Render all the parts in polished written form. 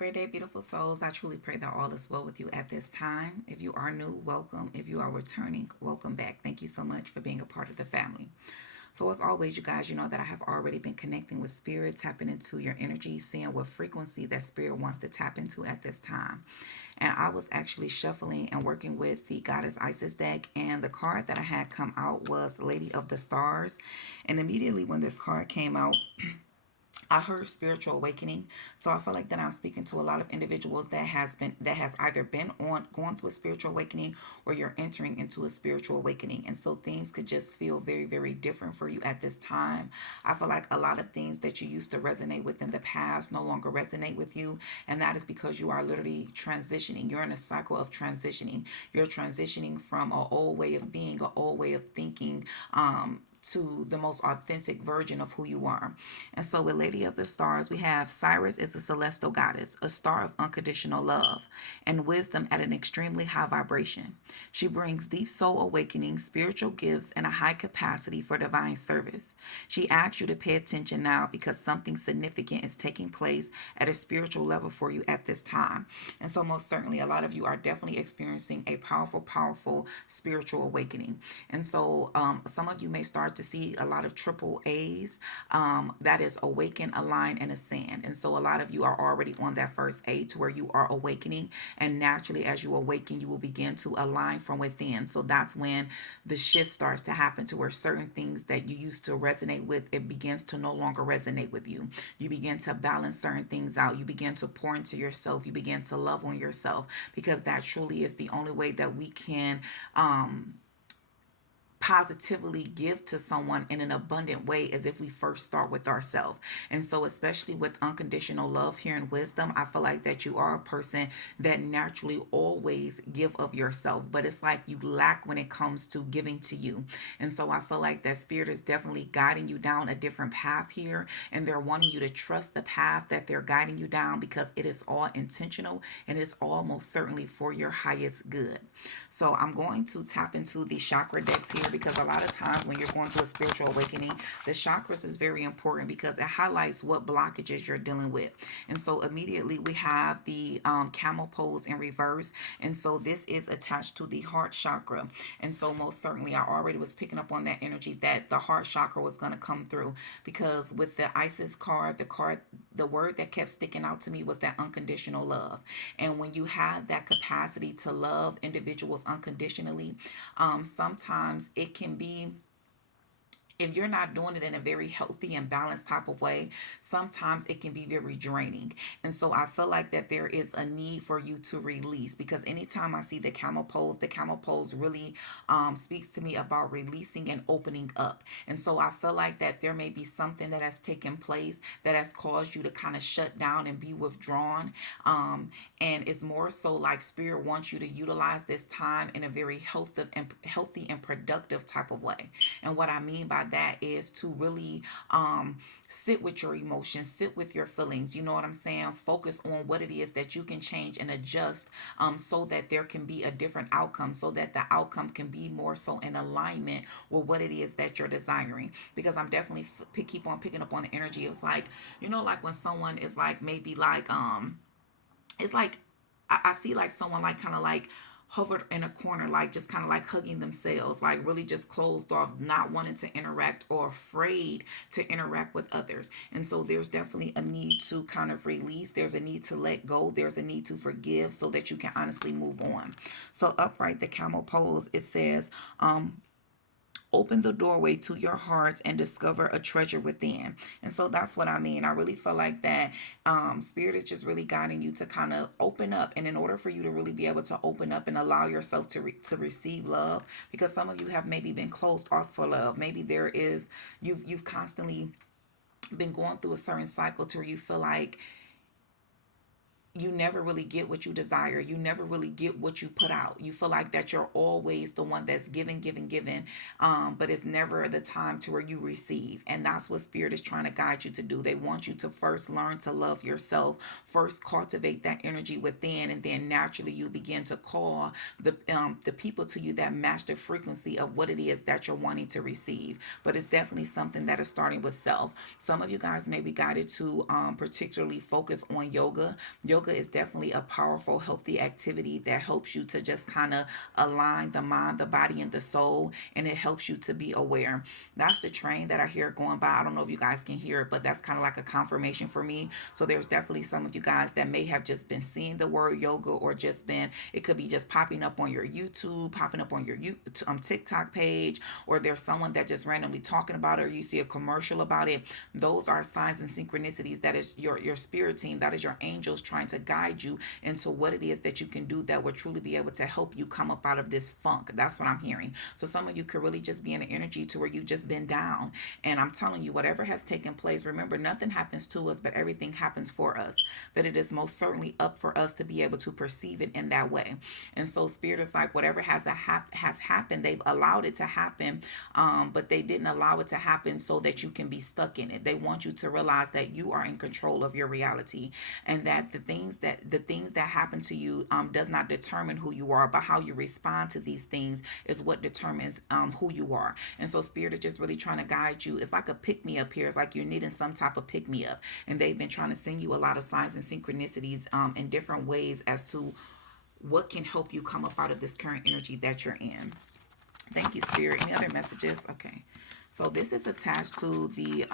Great day, beautiful souls. I truly pray that all is well with you at this time. If you are new, welcome. If you are returning, welcome back. Thank you so much for being a part of the family. So, as always, you guys, you know that I have already been connecting with spirit, tapping into your energy, seeing what frequency that spirit wants to tap into at this time. And I was actually shuffling and working with the Goddess Isis deck, and the card that I had come out was Lady of the Stars. And immediately when this card came out, I heard spiritual awakening. So I feel like that I'm speaking to a lot of individuals that has either been on going through a spiritual awakening, or you're entering into a spiritual awakening. And so things could just feel very, very different for you at this time. I feel like a lot of things that you used to resonate with in the past no longer resonate with you. And that is because you are literally transitioning. You're in a cycle of transitioning. You're transitioning from an old way of being, an old way of thinking, to the most authentic version of who you are. And so with Lady of the Stars, we have Cyrus is a celestial goddess, a star of unconditional love and wisdom at an extremely high vibration. She brings deep soul awakening, spiritual gifts, and a high capacity for divine service. She asks you to pay attention now because something significant is taking place at a spiritual level for you at this time. And so most certainly a lot of you are definitely experiencing a powerful, powerful spiritual awakening. And so some of you may start to see a lot of triple A's. That is awaken, align, and ascend. And so a lot of you are already on that first A to where you are awakening. And naturally, as you awaken, you will begin to align from within. So that's when the shift starts to happen to where certain things that you used to resonate with, it begins to no longer resonate with you. You begin to balance certain things out. You begin to pour into yourself. You begin to love on yourself, because that truly is the only way that we can positively give to someone in an abundant way, as if we first start with ourselves. And so especially with unconditional love here in wisdom, I feel like that you are a person that naturally always give of yourself, but it's like you lack when it comes to giving to you. And so I feel like that spirit is definitely guiding you down a different path here, and they're wanting you to trust the path that they're guiding you down, because it is all intentional and it's almost certainly for your highest good. So I'm going to tap into the chakra decks here, because a lot of times when you're going through a spiritual awakening, the chakras is very important because it highlights what blockages you're dealing with. And so immediately we have the camel pose in reverse. And so this is attached to the heart chakra. And so most certainly I already was picking up on that energy that the heart chakra was going to come through, because with the Isis card, the word that kept sticking out to me was that unconditional love. And when you have that capacity to love individuals unconditionally, sometimes it can be, if you're not doing it in a very healthy and balanced type of way, sometimes it can be very draining. And so I feel like that there is a need for you to release, because anytime I see the camel pose really speaks to me about releasing and opening up. And so I feel like that there may be something that has taken place that has caused you to kind of shut down and be withdrawn. And it's more so like spirit wants you to utilize this time in a very healthy and productive type of way. And what I mean by that is to really sit with your emotions, sit with your feelings. You know what I'm saying? Focus on what it is that you can change and adjust, so that there can be a different outcome, so that the outcome can be more so in alignment with what it is that you're desiring. Because I'm definitely keep on picking up on the energy. It's like, like when someone is like, maybe like, it's like I see like someone like kind of like hovered in a corner, like just kind of like hugging themselves, like really just closed off, not wanting to interact or afraid to interact with others. And so there's definitely a need to kind of release. There's a need to let go. There's a need to forgive so that you can honestly move on. So upright, the camel pose, it says, open the doorway to your heart and discover a treasure within. And so that's what I mean. I really feel like that spirit is just really guiding you to kind of open up. And in order for you to really be able to open up and allow yourself to receive love, because some of you have maybe been closed off for love. Maybe there is, you've constantly been going through a certain cycle to where you feel like you never really get what you desire. You never really get what you put out. You feel like that you're always the one that's giving, but it's never the time to where you receive. And that's what spirit is trying to guide you to do. They want you to first learn to love yourself, first cultivate that energy within, and then naturally you begin to call the people to you that match the frequency of what it is that you're wanting to receive. But it's definitely something that is starting with self. Some of you guys may be guided to particularly focus on yoga. Yoga yoga is definitely a powerful, healthy activity that helps you to just kind of align the mind, the body, and the soul, and it helps you to be aware. That's the train that I hear going by. I don't know if you guys can hear it, but that's kind of like a confirmation for me. So there's definitely some of you guys that may have just been seeing the word yoga, or just been, it could be just popping up on your YouTube, popping up on your TikTok page, or there's someone that just randomly talking about it, or you see a commercial about it. Those are signs and synchronicities. That is your spirit team, that is your angels trying to guide you into what it is that you can do that will truly be able to help you come up out of this funk. That's what I'm hearing. So some of you could really just be in an energy to where you just been down, and I'm telling you, whatever has taken place, remember, nothing happens to us, but everything happens for us. But it is most certainly up for us to be able to perceive it in that way. And so spirit is like, whatever has happened, they've allowed it to happen, but they didn't allow it to happen so that you can be stuck in it. They want you to realize that you are in control of your reality, and that the things that happen to you does not determine who you are, but how you respond to these things is what determines who you are. And so spirit is just really trying to guide you. It's like a pick me up here. It's like you're needing some type of pick me up, and they've been trying to send you a lot of signs and synchronicities in different ways as to what can help you come up out of this current energy that you're in. Thank you, spirit. Any other messages? Okay. So this is attached to the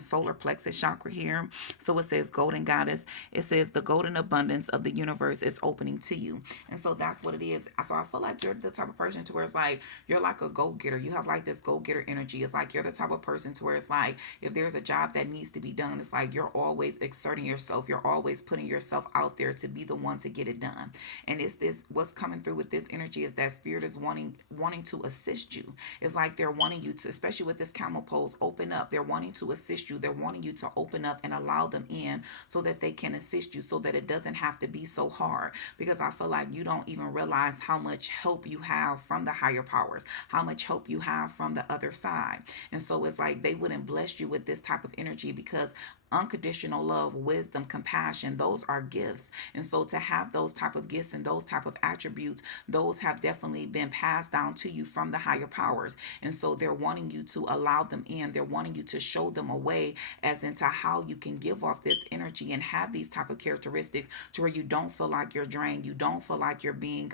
solar plexus chakra here. So it says golden goddess. It says the golden abundance of the universe is opening to you. And so that's what it is. So I feel like you're the type of person to where it's like you're like a go-getter. You have like this go-getter energy. It's like you're the type of person to where it's like if there's a job that needs to be done, it's like you're always exerting yourself. You're always putting yourself out there to be the one to get it done. And it's this, what's coming through with this energy is that spirit is wanting to assist you. It's like they're wanting you to, especially with this camel pose, open up. They're wanting to assist you. They're wanting you to open up and allow them in so that they can assist you, so that it doesn't have to be so hard. Because I feel like you don't even realize how much help you have from the higher powers, how much help you have from the other side. And so it's like they wouldn't bless you with this type of energy, because unconditional love, wisdom, compassion, those are gifts. And so to have those type of gifts and those type of attributes, those have definitely been passed down to you from the higher powers. And so they're wanting you to allow them in. They're wanting you to show them a way as into how you can give off this energy and have these type of characteristics to where you don't feel like you're drained. You don't feel like you're being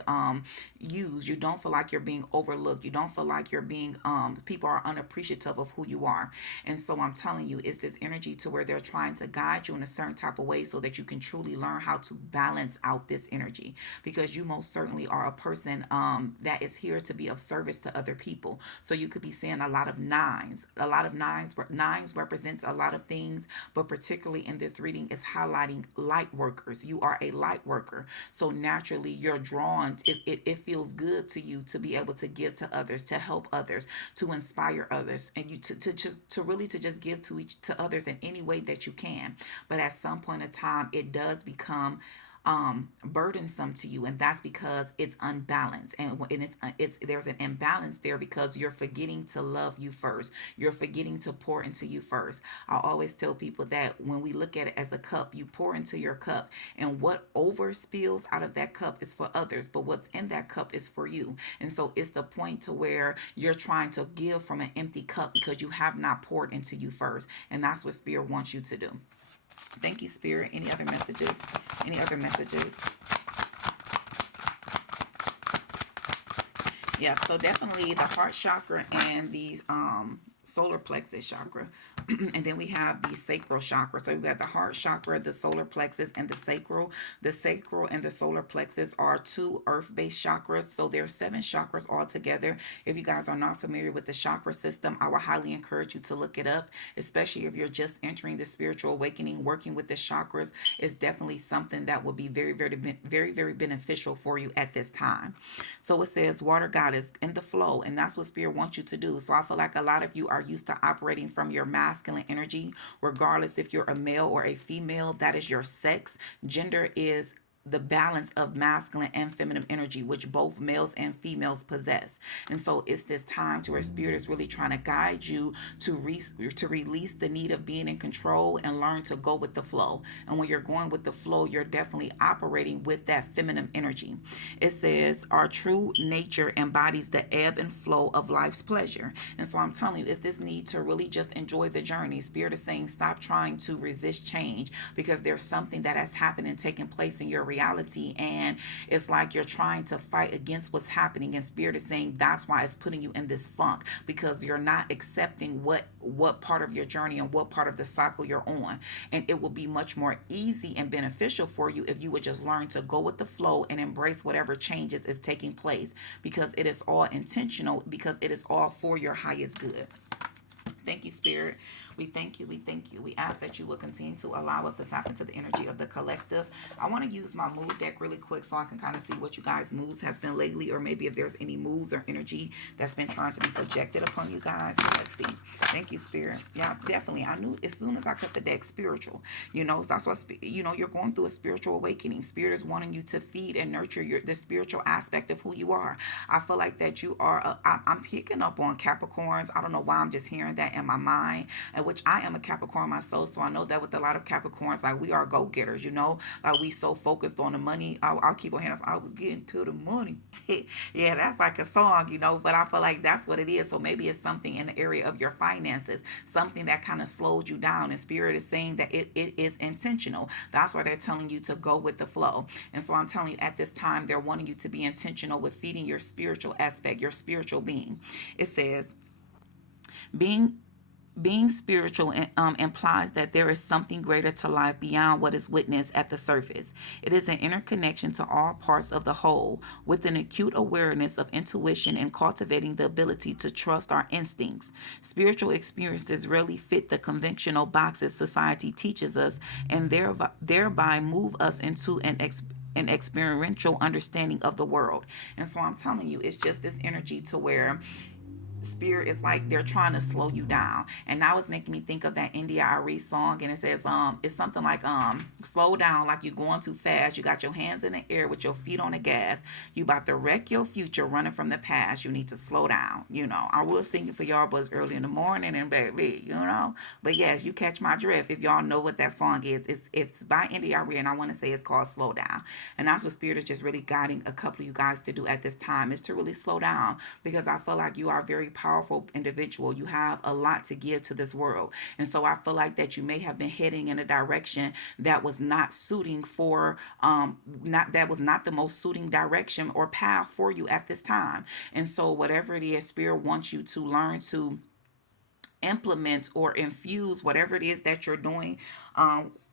used. You don't feel like you're being overlooked. You don't feel like you're being people are unappreciative of who you are. And so I'm telling you, it's this energy to where they're trying to guide you in a certain type of way so that you can truly learn how to balance out this energy, because you most certainly are a person that is here to be of service to other people. So you could be seeing a lot of nines. Nines represents a lot of things, but particularly in this reading is highlighting light workers. You are a light worker, so naturally you're drawn. It feels good to you to be able to give to others, to help others, to inspire others, and you to really to just give to others in any way that you can. But at some point in time, it does become burdensome to you, and that's because it's unbalanced, and it's there's an imbalance there because you're forgetting to love you first. You're forgetting to pour into you first. I always tell people that when we look at it as a cup, you pour into your cup, and what over spills out of that cup is for others, but what's in that cup is for you. And so it's the point to where you're trying to give from an empty cup because you have not poured into you first, and that's what spirit wants you to do. Thank you, spirit. Any other messages? Any other messages? Yeah, so definitely the heart chakra and the solar plexus chakra. And then we have the sacral chakra. So we've got the heart chakra, the solar plexus, and the sacral. The sacral and the solar plexus are two earth-based chakras. So there are 7 chakras altogether. If you guys are not familiar with the chakra system, I would highly encourage you to look it up, especially if you're just entering the spiritual awakening. Working with the chakras is definitely something that will be very, very, very, very beneficial for you at this time. So it says water goddess in the flow, and that's what spirit wants you to do. So I feel like a lot of you are used to operating from your masculine energy, regardless if you're a male or a female. That is your sex. Gender is the balance of masculine and feminine energy, which both males and females possess. And so it's this time to where spirit is really trying to guide you to release the need of being in control and learn to go with the flow. And when you're going with the flow, you're definitely operating with that feminine energy. It says our true nature embodies the ebb and flow of life's pleasure. And so I'm telling you, it's this need to really just enjoy the journey. Spirit is saying stop trying to resist change, because there's something that has happened and taken place in your reality, and it's like you're trying to fight against what's happening, and spirit is saying that's why it's putting you in this funk, because you're not accepting what part of your journey and what part of the cycle you're on. And it will be much more easy and beneficial for you if you would just learn to go with the flow and embrace whatever changes is taking place, because it is all intentional, because it is all for your highest good. Thank you, Spirit. We thank you. We thank you. We ask that you will continue to allow us to tap into the energy of the collective. I want to use my mood deck really quick so I can kind of see what you guys' moods has been lately, or maybe if there's any moods or energy that's been trying to be projected upon you guys. So let's see. Thank you, Spirit. Yeah, definitely. I knew as soon as I cut the deck, spiritual. That's what, you're going through a spiritual awakening. Spirit is wanting you to feed and nurture the spiritual aspect of who you are. I feel like that you are, I'm picking up on Capricorns. I don't know why I'm just hearing that in my mind, and which I am a Capricorn myself, so I know that with a lot of Capricorns, like we are go-getters, like we so focused on the money. I'll keep on hands. I was getting to the money. Yeah, that's like a song, but I feel like that's what it is. So maybe it's something in the area of your finances, something that kind of slows you down, and spirit is saying that it is intentional. That's why they're telling you to go with the flow. And so I'm telling you, at this time, they're wanting you to be intentional with feeding your spiritual aspect, your spiritual being. It says, being spiritual implies that there is something greater to life beyond what is witnessed at the surface. It is an interconnection to all parts of the whole, with an acute awareness of intuition and cultivating the ability to trust our instincts. Spiritual experiences rarely fit the conventional boxes society teaches us, and thereby move us into an experiential understanding of the world. And so I'm telling you, it's just this energy to where spirit is like they're trying to slow you down. And now it's making me think of that India Ari song, and it says it's something like slow down, like you're going too fast, you got your hands in the air with your feet on the gas, you about to wreck your future running from the past, you need to slow down. I will sing it for y'all, but it's early in the morning, and baby, but yes, you catch my drift. If y'all know what that song is, it's by India Ari, and I want to say it's called Slow Down. And that's what spirit is just really guiding a couple of you guys to do at this time, is to really slow down, because I feel like you are a very powerful individual. You have a lot to give to this world. And so I feel like that you may have been heading in a direction that was not suiting for not the most suiting direction or path for you at this time. And so whatever it is, spirit wants you to learn to implement or infuse whatever it is that you're doing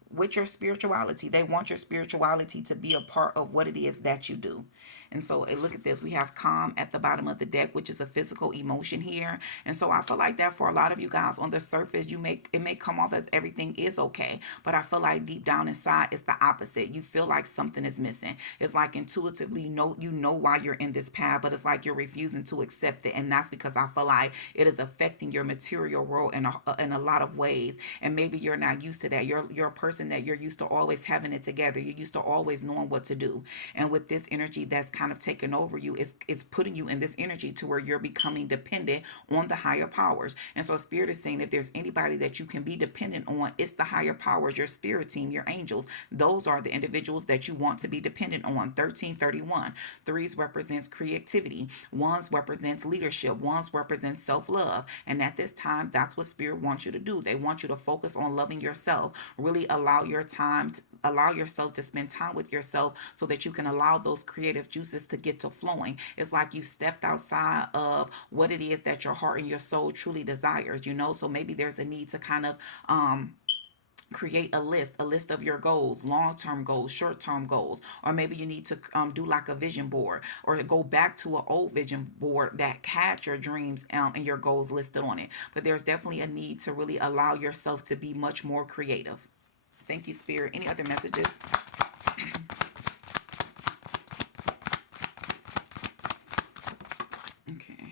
with your spirituality. They want your spirituality to be a part of what it is that you do. And so look at this. We have calm at the bottom of the deck, which is a physical emotion here. And so I feel like that for a lot of you guys, on the surface, it may come off as everything is okay. But I feel like deep down inside, it's the opposite. You feel like something is missing. It's like intuitively you know why you're in this path, but it's like you're refusing to accept it. And that's because I feel like it is affecting your material world in a lot of ways. And maybe you're not used to that. You're a person that you're used to always having it together. You're used to always knowing what to do. And with this energy that's kind of taken over you, is putting you in this energy to where you're becoming dependent on the higher powers. And so spirit is saying if there's anybody that you can be dependent on, it's the higher powers, your spirit team, your angels. Those are the individuals that you want to be dependent on. 1331. Threes represents creativity. Ones represents leadership. Ones represents self-love. And at this time, that's what spirit wants you to do. They want you to focus on loving yourself. Really allow yourself to spend time with yourself so that you can allow those creative juices to get to flowing. It's like you stepped outside of what it is that your heart and your soul truly desires, so maybe there's a need to kind of create a list of your goals, long-term goals, short-term goals, or maybe you need to do like a vision board, or go back to an old vision board that had your dreams and your goals listed on it. But there's definitely a need to really allow yourself to be much more creative. Thank you, Spirit. Any other messages? Okay.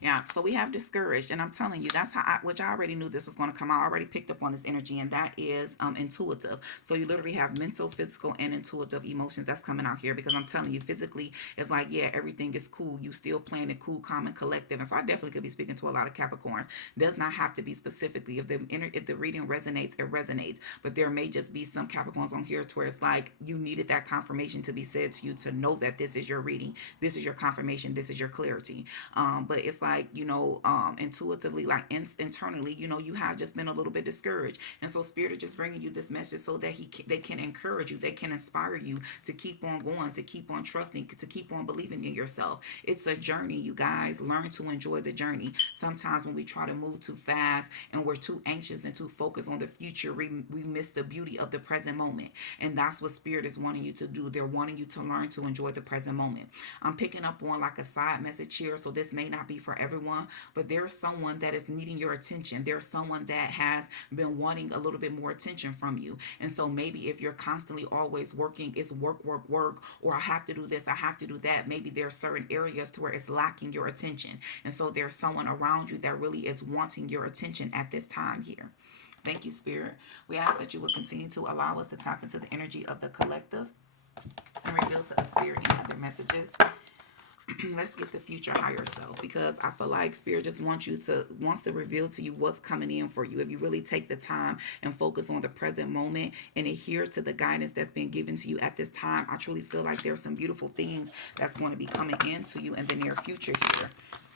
Yeah, so we have discouraged, and I'm telling you, that's how which I already knew this was going to come out. I already picked up on this energy, and that is intuitive. So you literally have mental, physical, and intuitive emotions that's coming out here, because I'm telling you, physically, it's like, yeah, everything is cool. You still playing it cool, calm, and collective. And so I definitely could be speaking to a lot of Capricorns. Does not have to be specifically. If the reading resonates, it resonates. But there may just be some Capricorns on here to where it's like you needed that confirmation to be said to you to know that this is your reading, this is your confirmation, this is your clarity. But it's like, intuitively, like internally, you have just been a little bit discouraged, and so Spirit is just bringing you this message so that they can encourage you, they can inspire you to keep on going, to keep on trusting, to keep on believing in yourself. It's a journey, you guys. Learn to enjoy the journey. Sometimes when we try to move too fast and we're too anxious and too focused on the future, we miss the beauty of the present moment, and that's what Spirit is wanting you to do. They're wanting you to learn to enjoy the present moment. I'm picking up on like a side message here, so this may not be for everyone, but there's someone that is needing your attention. There's someone that has been wanting a little bit more attention from you. And so maybe if you're constantly always working, it's work, work, work, or I have to do this, I have to do that. Maybe there's certain areas to where it's lacking your attention. And so there's someone around you that really is wanting your attention at this time here. Thank you, Spirit. We ask that you will continue to allow us to tap into the energy of the collective and reveal to us, Spirit, any other messages. Let's get the future higher self, because I feel like Spirit just wants to reveal to you what's coming in for you. If you really take the time and focus on the present moment and adhere to the guidance that's been given to you at this time, I truly feel like there's some beautiful things that's going to be coming into you in the near future here.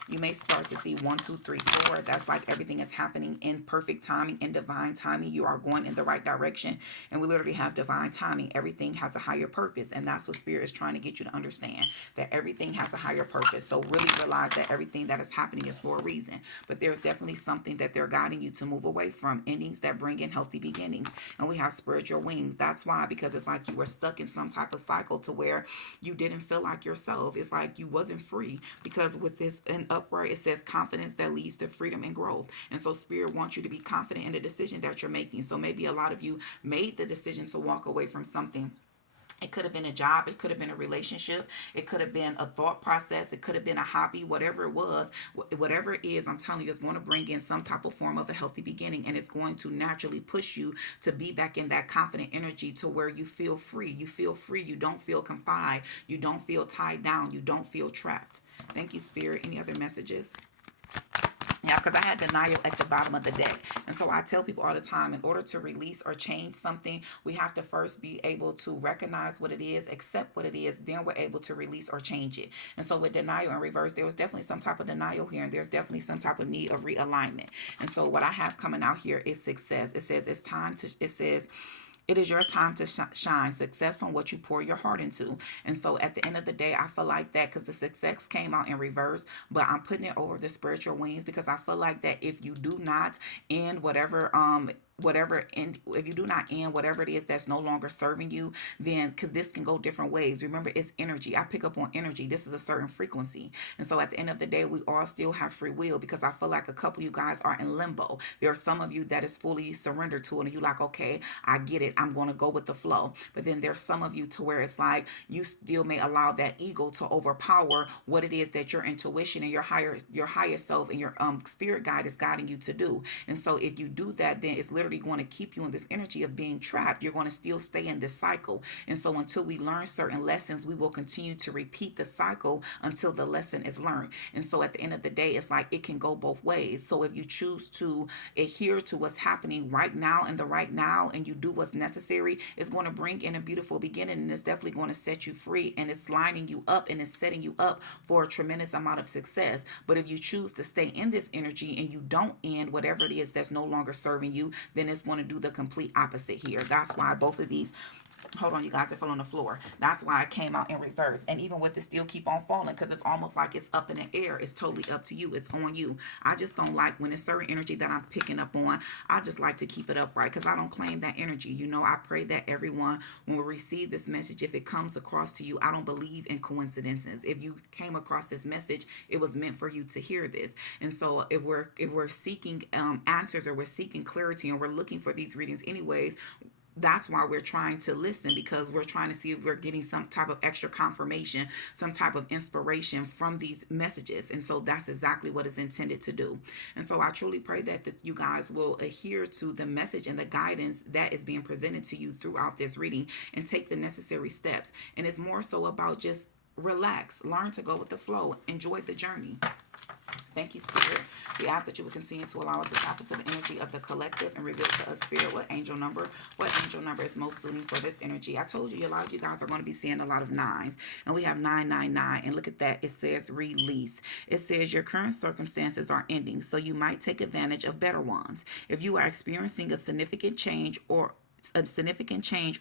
You may start to see 1, 2, 3, 4. That's like everything is happening in perfect timing, in divine timing. You are going in the right direction. And we literally have divine timing. Everything has a higher purpose. And that's what Spirit is trying to get you to understand, that everything has a higher purpose. So really realize that everything that is happening is for a reason. But there's definitely something that they're guiding you to move away from. Endings that bring in healthy beginnings. And we have spread your wings. That's why, because it's like you were stuck in some type of cycle to where you didn't feel like yourself. It's like you wasn't free, because with this and upright, it says confidence that leads to freedom and growth. And so Spirit wants you to be confident in the decision that you're making. So maybe a lot of you made the decision to walk away from something. It could have been a job. It could have been a relationship. It could have been a thought process. It could have been a hobby. Whatever it was, whatever it is, I'm telling you, it's going to bring in some type of form of a healthy beginning. And it's going to naturally push you to be back in that confident energy to where you feel free. You feel free. You don't feel confined. You don't feel tied down. You don't feel trapped. Thank you, Spirit. Any other messages? Yeah, because I had denial at the bottom of the deck. And so I tell people all the time, in order to release or change something, we have to first be able to recognize what it is, accept what it is, then we're able to release or change it. And so with denial in reverse, there was definitely some type of denial here, and there's definitely some type of need of realignment. And so what I have coming out here is success. It says it's time to, it says, it is your time to shine. Success from what you pour your heart into. And so at the end of the day, I feel like that, because the success came out in reverse, but I'm putting it over the spiritual wings, because I feel like that if you do not end whatever, and if you do not end whatever it is that's no longer serving you, then, because this can go different ways. Remember, it's energy. I pick up on energy. This is a certain frequency. And so at the end of the day, we all still have free will, because I feel like a couple of you guys are in limbo. There are some of you that is fully surrendered to it, and you're like, okay, I get it, I'm going to go with the flow. But then there's some of you to where it's like you still may allow that ego to overpower what it is that your intuition and your higher self and your spirit guide is guiding you to do. And so if you do that, then it's literally going to keep you in this energy of being trapped. You're going to still stay in this cycle. And so until we learn certain lessons, we will continue to repeat the cycle until the lesson is learned. And so at the end of the day, it's like it can go both ways. So if you choose to adhere to what's happening right now in the right now, and you do what's necessary, it's going to bring in a beautiful beginning, and it's definitely going to set you free, and it's lining you up, and it's setting you up for a tremendous amount of success. But if you choose to stay in this energy and you don't end whatever it is that's no longer serving you, then it's going to do the complete opposite here. That's why both of these, hold on, you guys, it fell on the floor. That's why it came out in reverse. And even with it still keep on falling, because it's almost like it's up in the air. It's totally up to you. It's on you. I just don't like when it's certain energy that I'm picking up on. I just like to keep it upright, because I don't claim that energy. I pray that everyone, when we receive this message, if it comes across to you, I don't believe in coincidences. If you came across this message, it was meant for you to hear this. And so if we're seeking answers, or we're seeking clarity, and we're looking for these readings anyways, that's why we're trying to listen, because we're trying to see if we're getting some type of extra confirmation, some type of inspiration from these messages. And so that's exactly what it's intended to do. And so I truly pray that you guys will adhere to the message and the guidance that is being presented to you throughout this reading and take the necessary steps. And it's more so about just relax, learn to go with the flow, enjoy the journey. Thank you, Spirit. We ask that you will continue to allow us to tap into the energy of the collective and reveal to us, Spirit, what angel number is most suiting for this energy. I told you, a lot of you guys are going to be seeing a lot of nines, and we have 999. And look at that. It says release. It says your current circumstances are ending, so you might take advantage of better ones. If you are experiencing a significant change or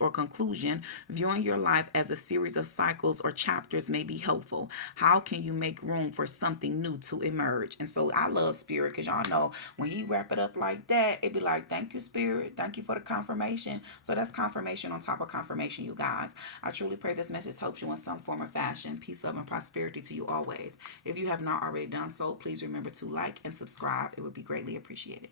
conclusion, viewing your life as a series of cycles or chapters may be helpful. How can you make room for something new to emerge? And so I love Spirit, because y'all know when he wrap it up like that, it be like, thank you, Spirit. Thank you for the confirmation. So that's confirmation on top of confirmation, you guys. I truly pray this message helps you in some form or fashion. Peace, love, and prosperity to you always. If you have not already done so, please remember to like and subscribe. It would be greatly appreciated.